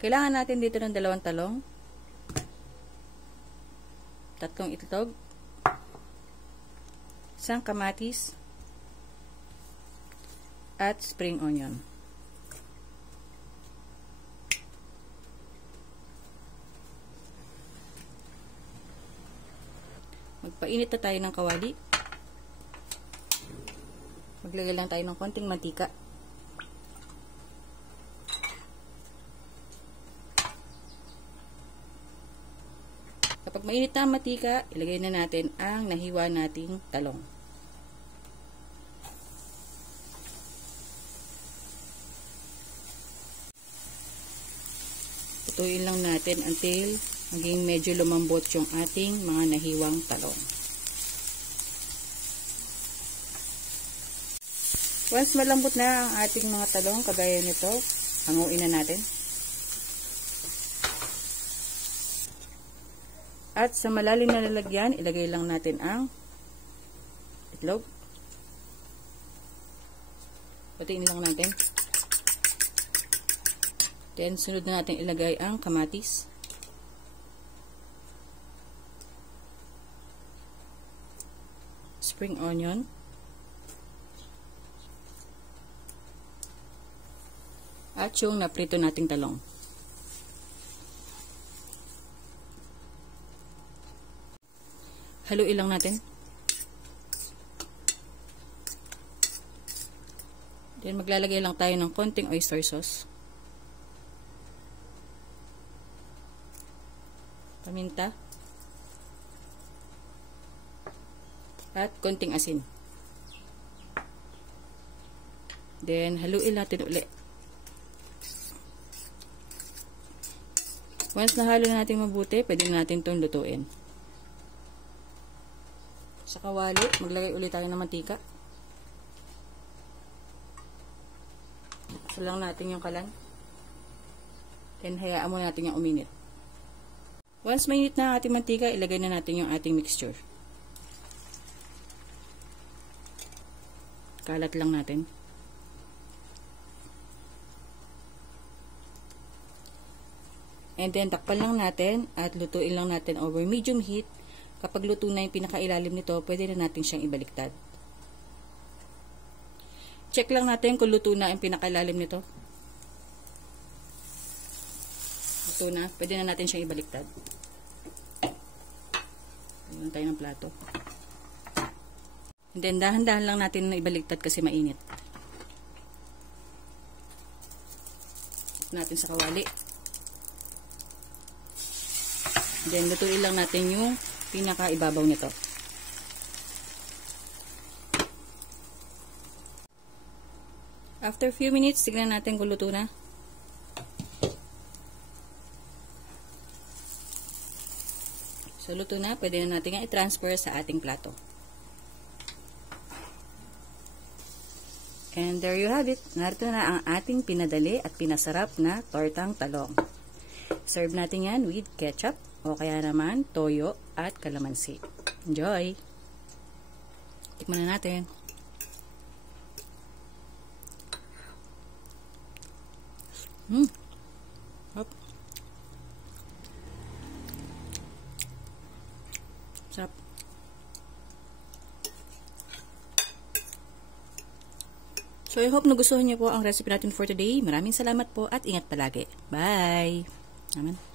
Kailangan natin dito ng 2 talong, 3 itlog, 1 kamatis, at spring onion. Magpainit na tayo ng kawali. Maglagay lang tayo ng konting mantika. Kapag mainit na ang mantika, ilagay na natin ang nahiwa nating talong. Tutuin lang natin until maging medyo lumambot yung ating mga nahiwang talong. Once malambot na ang ating mga talong, kagaya nito, hanguin na natin. At sa malalim na lalagyan, ilagay lang natin ang itlog. Patiin lang natin. Then, sunod na natin ilagay ang kamatis. Spring onion. At yung naprito nating talong. Haluin lang natin. Then, maglalagay lang tayo ng konting oyster sauce. Paminta. At konting asin. Then, haluin natin ulit. Once nahalo na natin mabuti, pwede na natin itong lutuin. Sa kawali, maglagay ulit tayo ng mantika. So lang natin yung kalan. Then, hayaan mo natin yung uminit. Once mainit na ang ating mantika, ilagay na natin yung ating mixture. Kalat lang natin. And then, takpan lang natin at lutuin lang natin over medium heat. Kapag luto na yung pinakailalim nito, pwede na natin siyang ibaliktad. Check lang natin kung luto na yung pinakailalim nito. Luto na, pwede na natin siyang ibaliktad. Ayan tayo ng plato. And then, dahan-dahan lang natin na ibaliktad kasi mainit. Natin sa kawali. Then, lutuin lang natin yung pinaka-ibabaw nito. After few minutes, tignan natin kung luto na. So, luto na. Pwede na natin i-transfer sa ating plato. And there you have it. Narito na ang ating pinadali at pinasarap na tortang talong. Serve natin yan with ketchup o kaya naman toyo at kalamansi. Enjoy! Tikman na natin. Hop. Sarap. So, I hope nagustuhan niyo po ang recipe natin for today. Maraming salamat po at ingat palagi. Bye! Amen.